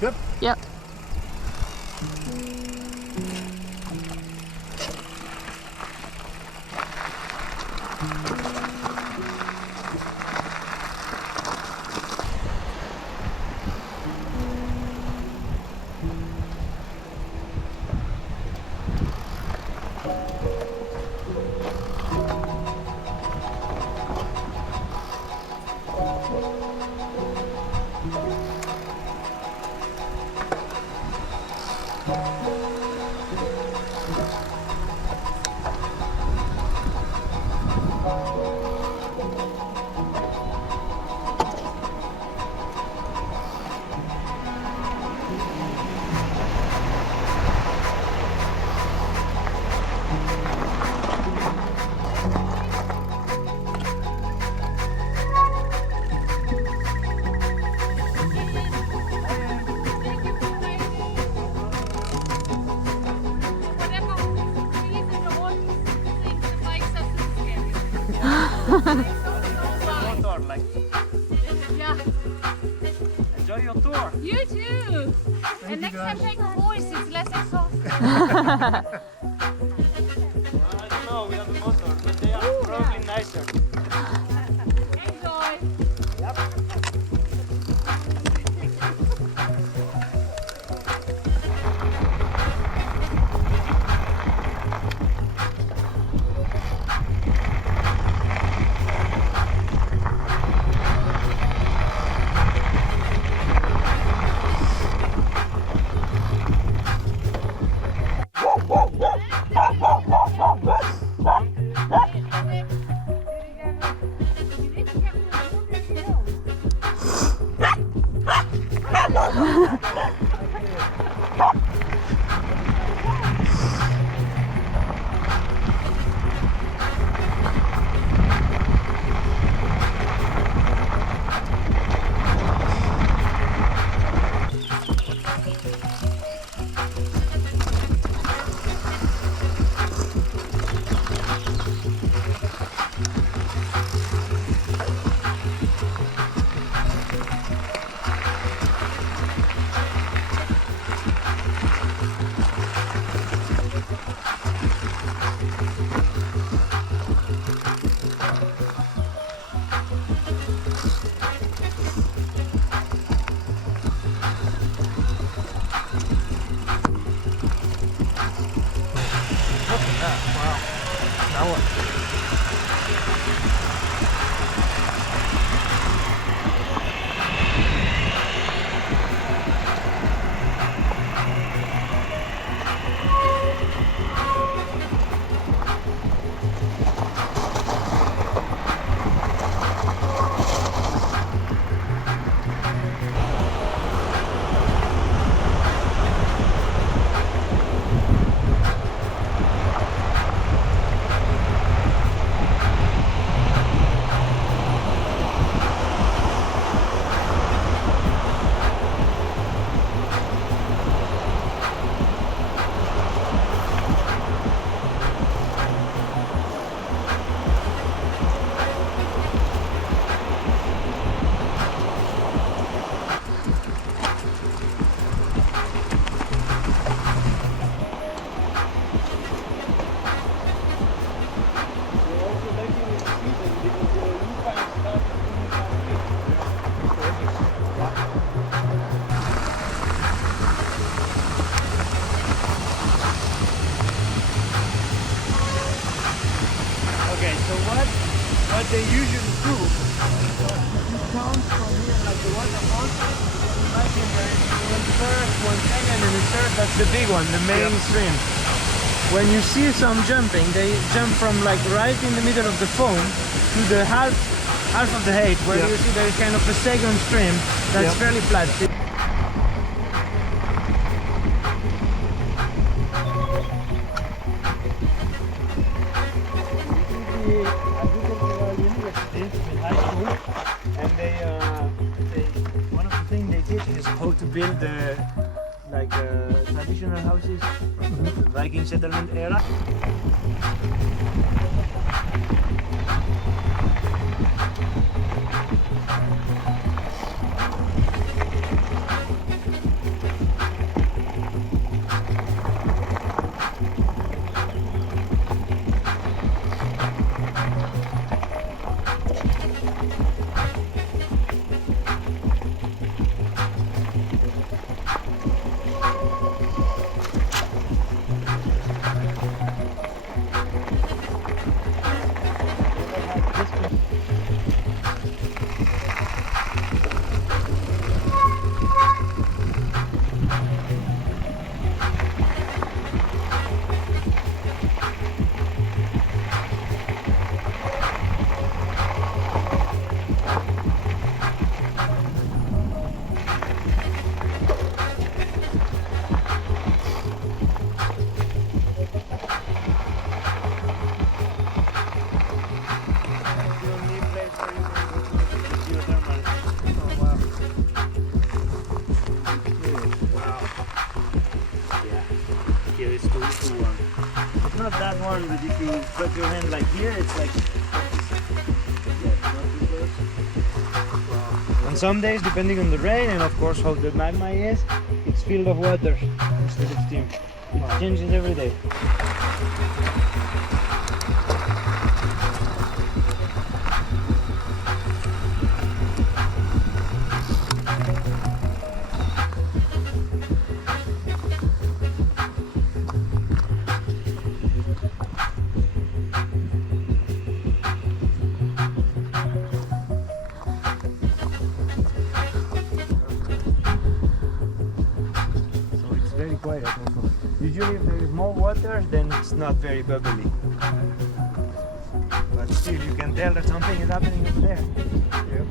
Good? Yep. Motor, like. Yeah. Enjoy your tour. You too. And next time take a voice, it's less exhausting. I don't know, we have a motor, but they are probably nicer. Enjoy. Yep. Now what? Okay, so what they usually do comes from here, like the waterfall. Imagine there is one first, one second, and the third. That's the big one, the main stream. When you see some jumping, they jump from like right in the middle of the foam to the half of the height, where you see there is kind of a second stream that's fairly flat. One of the things they teach is how to build traditional houses from the Viking settlement era. warm, but if you put your hand like here, it's like not too close. On some days, depending on the rain and of course how the magma is, it's filled of water instead of steam. It changes every day. Very quiet also. Usually if there is more water, then it's not very bubbly. But still you can tell that something is happening over there. Yep.